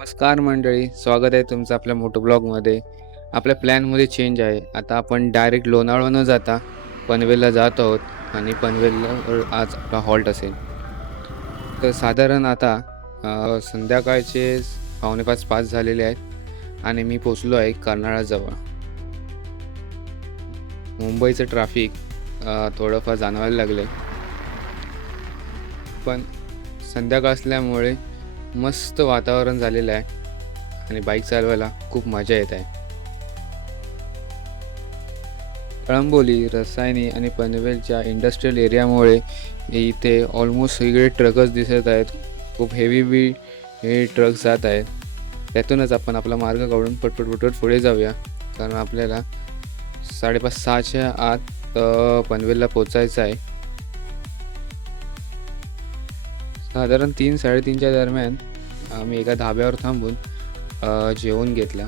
नमस्कार मंडळी, स्वागत आहे तुमचं आपल्या मोटो ब्लॉगमध्ये. आपल्या प्लॅनमध्ये चेंज आहे. आता आपण डायरेक्ट लोणावळा न जाता पनवेलला जात आहोत आणि पनवेलला आज आपला हॉल्ट असेल. तर साधारण आता संध्याकाळचे 4:45-5 झालेले आहेत आणि मी पोचलो आहे कर्नाळाजवळ. मुंबईचं ट्रॅफिक थोडंफार जाणवायला लागलं आहे. पण संध्याकाळ असल्यामुळे मस्त वातावरण झालेलं आहे आणि बाईक चालवायला खूप मजा येत आहे. कळंबोली, रसायनी आणि पनवेलच्या इंडस्ट्रियल एरियामुळे इथे ऑलमोस्ट सगळे ट्रकच दिसत आहेत. खूप हेवी हे ट्रक्स जात आहेत. त्यातूनच आपण आपला मार्ग काढून पटपट पुढे जाऊया, कारण आपल्याला 5:30-6च्या आत पनवेलला पोचायचं आहे. साधारण 3-3:30च्या दरम्यान आम्ही एका धाब्यावर थांबून जेवून घेतला.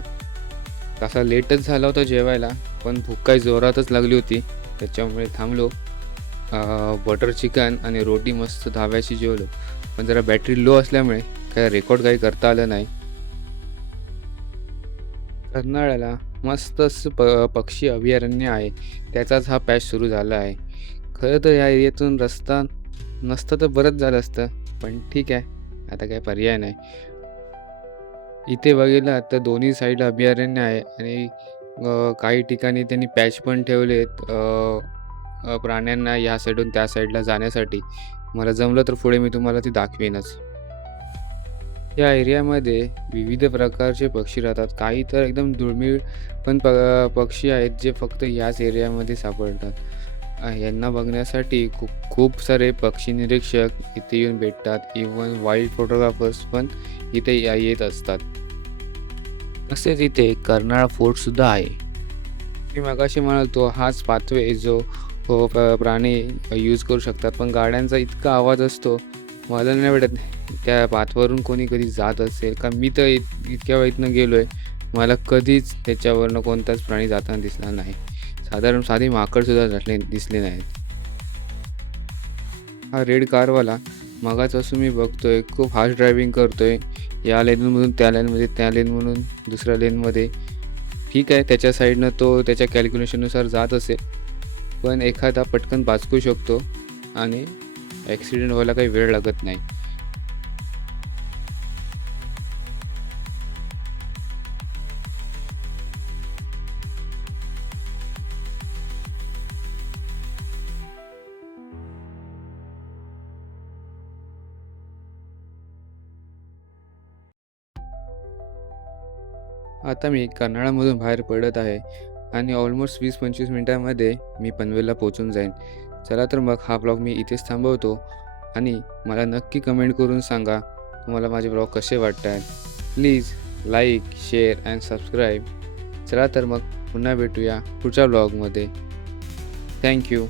तसा लेटच झाला होता जेवायला, पण भूक काही जोरातच लागली होती, त्याच्यामुळे थांबलो. बटर चिकन आणि रोटी मस्त धाब्याची जेवलो. पण जरा बॅटरी लो असल्यामुळे काही करता आलं नाही. कर्नाळ्याला मस्त असं पक्षी अभयारण्य आहे, त्याचाच हा पॅच सुरू झाला आहे. खरं तर या एरियातून रस्ता नसतं तर बरंच झालं असतं, पण ठीक आहे, आता काही पर्याय नाही. इथे बघितलं तर दोन्ही साईडला अभयारण्य आहे आणि काही ठिकाणी त्यांनी पॅच पण ठेवलेत प्राण्यांना या साईडून त्या साईडला जाण्यासाठी. मला जमलं तर पुढे मी तुम्हाला ते दाखवेनच. या एरियामध्ये विविध प्रकारचे पक्षी राहतात. काही तर एकदम दुर्मिळ पण पक्षी आहेत जे फक्त याच एरियामध्ये सापडतात. यांना बघण्यासाठी खूप खूप सारे पक्षी निरीक्षक इथे येऊन भेटतात. इवन वाईल्ड फोटोग्राफर्स पण इथे येत असतात. तसेच इथे कर्नाळा फोर्टसुद्धा आहे. मी मगाशी म्हणालो हाच पाथवे जो प्राणी यूज करू शकतात, पण गाड्यांचा इतका आवाज असतो, मला नाही वाटत त्या पाथवरून कोणी कधी जात असेल. का मी तर इतक्या वेळ इथनं गेलो आहे, मला कधीच त्याच्यावरनं कोणताच प्राणी जाताना दिसला नाही. साधारण साधी माकडसुद्धा दिसले नाहीत. हा रेड कारवाला मगाचपासून मी बघतोय, खूप फास्ट ड्रायव्हिंग करतोय. या लेनमधून त्या लेनमध्ये, त्या लेनमधून दुसऱ्या लेनमध्ये. ठीक आहे, त्याच्या साईडनं तो त्याच्या कॅल्क्युलेशननुसार जात असेल, पण एखादा पटकन बाचकू शकतो आणि ॲक्सिडेंट व्हायला काही वेळ लागत नाही. आता मी कर्नाळामधून बाहेर पडत आहे आणि ऑलमोस्ट 20-25 मिनटामध्ये मी पनवेलला पोहोचून जाईन. चला तर मग हा ब्लॉग मी इथेच थांबवतो आणि मला नक्की कमेंट करून सांगा तुम्हाला माझे ब्लॉग कसे वाटत आहेत. Please like, share and subscribe. चला तर मग पुन्हा भेटूया पुढच्या ब्लॉगमध्ये. थँक्यू.